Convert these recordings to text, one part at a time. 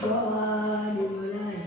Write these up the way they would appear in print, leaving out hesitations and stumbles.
Doa dimulai.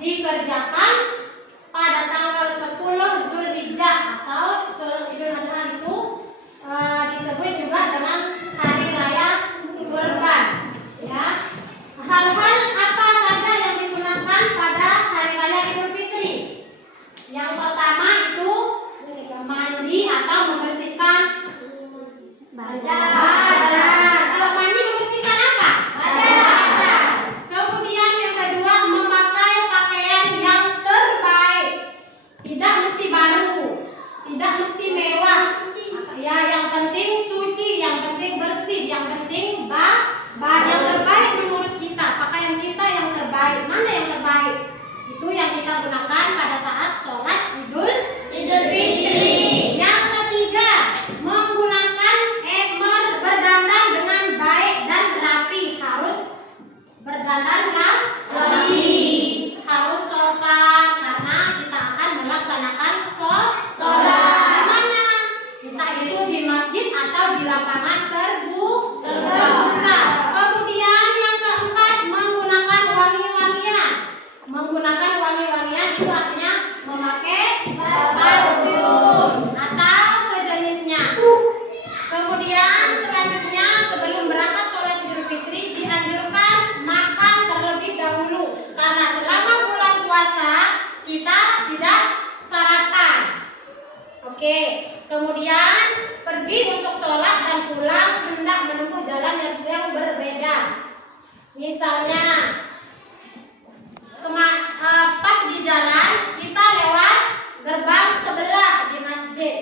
dikerjakan pada tanggal 10 Zulhijjah atau sholat Idul Adha itu disebut juga dengan hari raya Kurban. Ya, hal-hal apa saja yang disunahkan pada hari raya Idul Fitri? Yang pertama itu mandi atau membersihkan badan. Kalau mandi membersihkan apa? Badan. Kemudian yang kedua memakai pakaian yang terbaik. Tidak mesti baru, tidak mesti mewah. Ya, yang penting suci, yang penting bersih, yang penting yang terbaik menurut kita. Pakaian kita yang terbaik. Mana yang terbaik? Itu yang kita gunakan pada saat sholat Idul Fitri. Yang ketiga, menggunakan berdandan dengan baik dan rapi. Harus berdandan rapi, harus sopan karena kita akan melaksanakan sholat. Di mana? Entah itu di masjid atau di lapangan terbuka. Kemudian yang keempat, menggunakan wangi-wangian. Menggunakan wangi-wangian itu artinya memakai parfum atau sejenisnya. Kemudian selanjutnya sebelum berangkat sholat Idul Fitri dianjurkan makan terlebih dahulu karena selama bulan puasa kita tidak sarapan. Oke, kemudian pergi untuk sholat dan pulang hendak menempuh jalan yang berbeda. Misalnya pas di jalan kita lewat gerbang sebelah di masjid,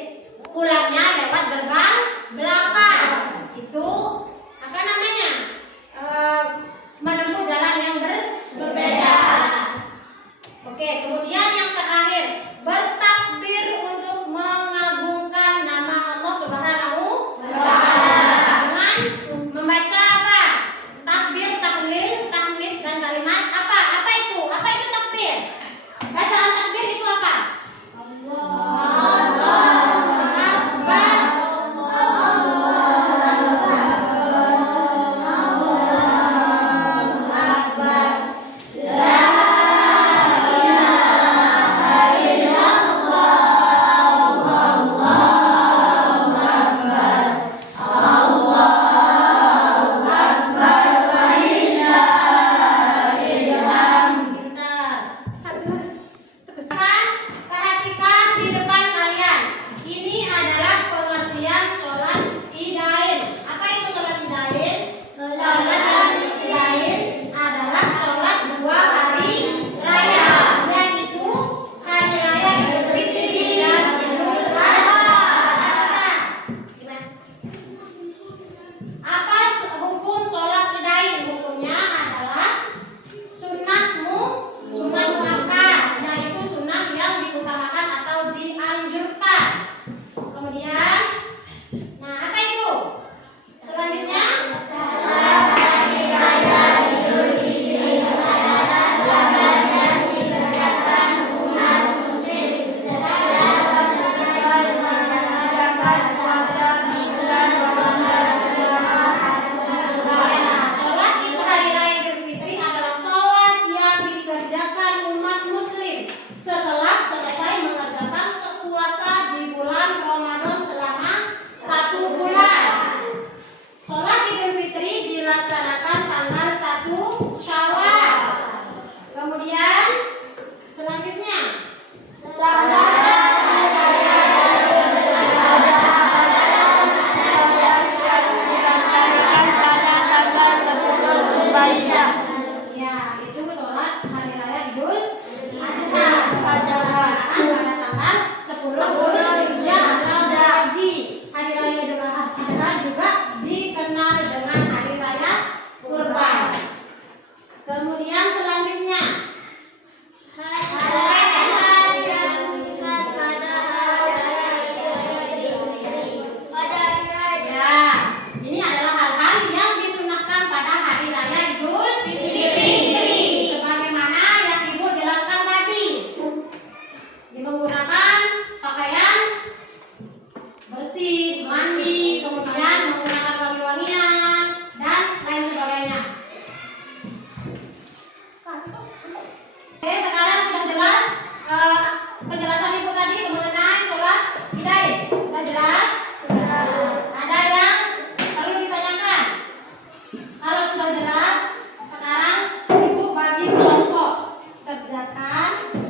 pulangnya lewat gerbang belakang. Itu apa namanya? Menempuh jalan yang berbeda. Oke, kemudian yang terakhir, bertakbir untuk mengagungkan nama Allah Subhanahu wa Ta'ala dengan membaca apa? Takbir, tahlil, tahmid dan Hari Raya Idul Adha pada tanggal 10 Zulhijjah atau Haji. Hari Raya Idul Adha juga dikenal dengan Hari Raya Kurban. Kemudian selanjutnya hari yang sunat pada Hari Raya Idul Fitri. Ya, ini adalah hal-hal yang disunahkan pada Hari Raya Idul Fitri. Sebagaimana yang Ibu jelaskan tadi. Menggunakan pakaian bersih, mandi, kemudian menggunakan wangi-wangian dan lain sebagainya. Oke, sekarang sudah jelas penjelasan Ibu tadi mengenai sholat Id. Sudah jelas? Ada yang perlu ditanyakan? Kalau sudah jelas, sekarang Ibu bagi kelompok. Kerjakan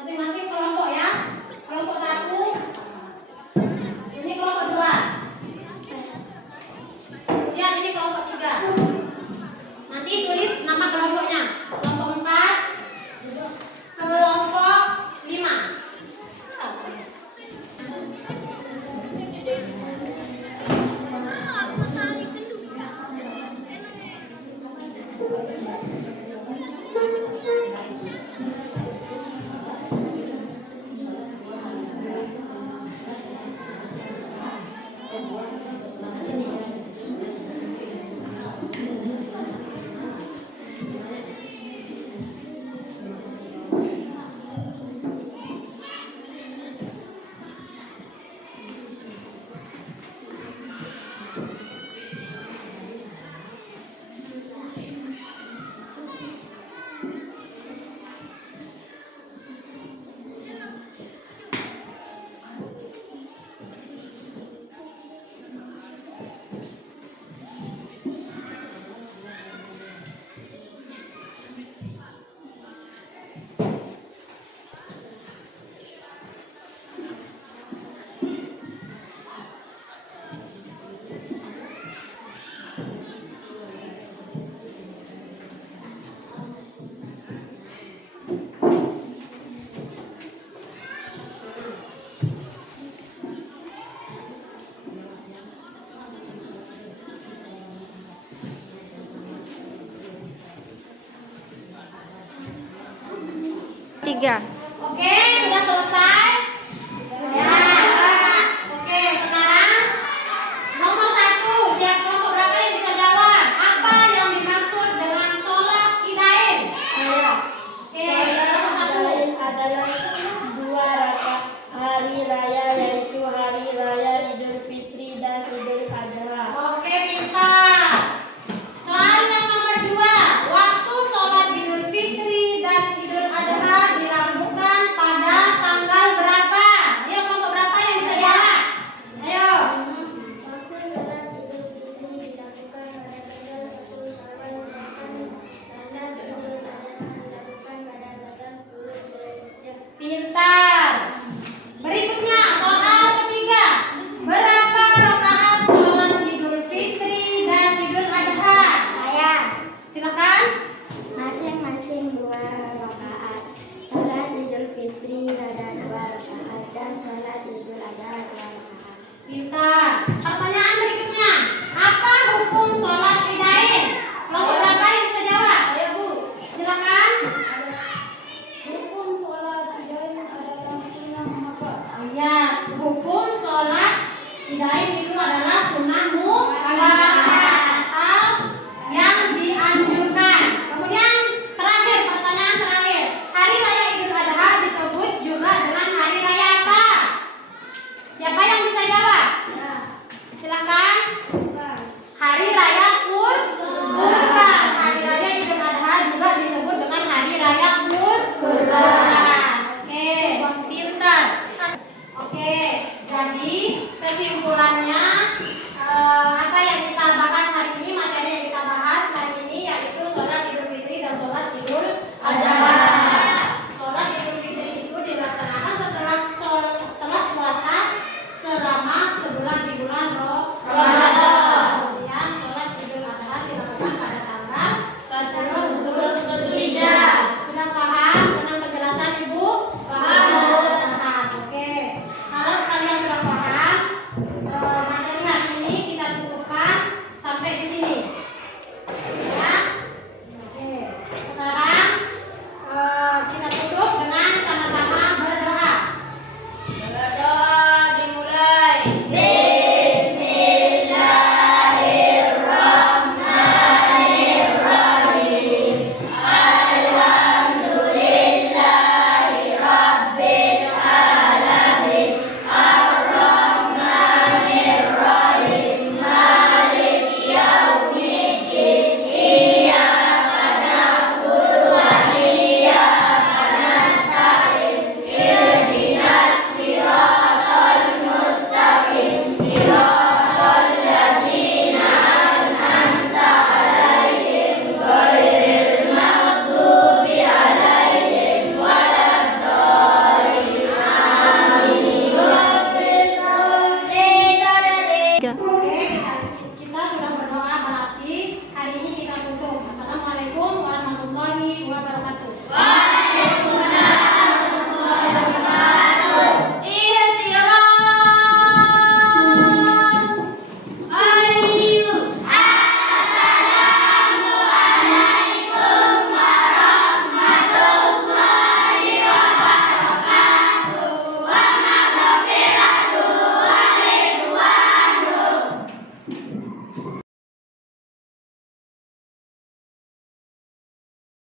masing-masing kelompok ya. Kelompok 1, ini kelompok 2, kemudian ini kelompok 3. Nanti tulis nama kelompoknya. Kelompok 4, kelompok 5. Tiga. Oke, sudah selesai.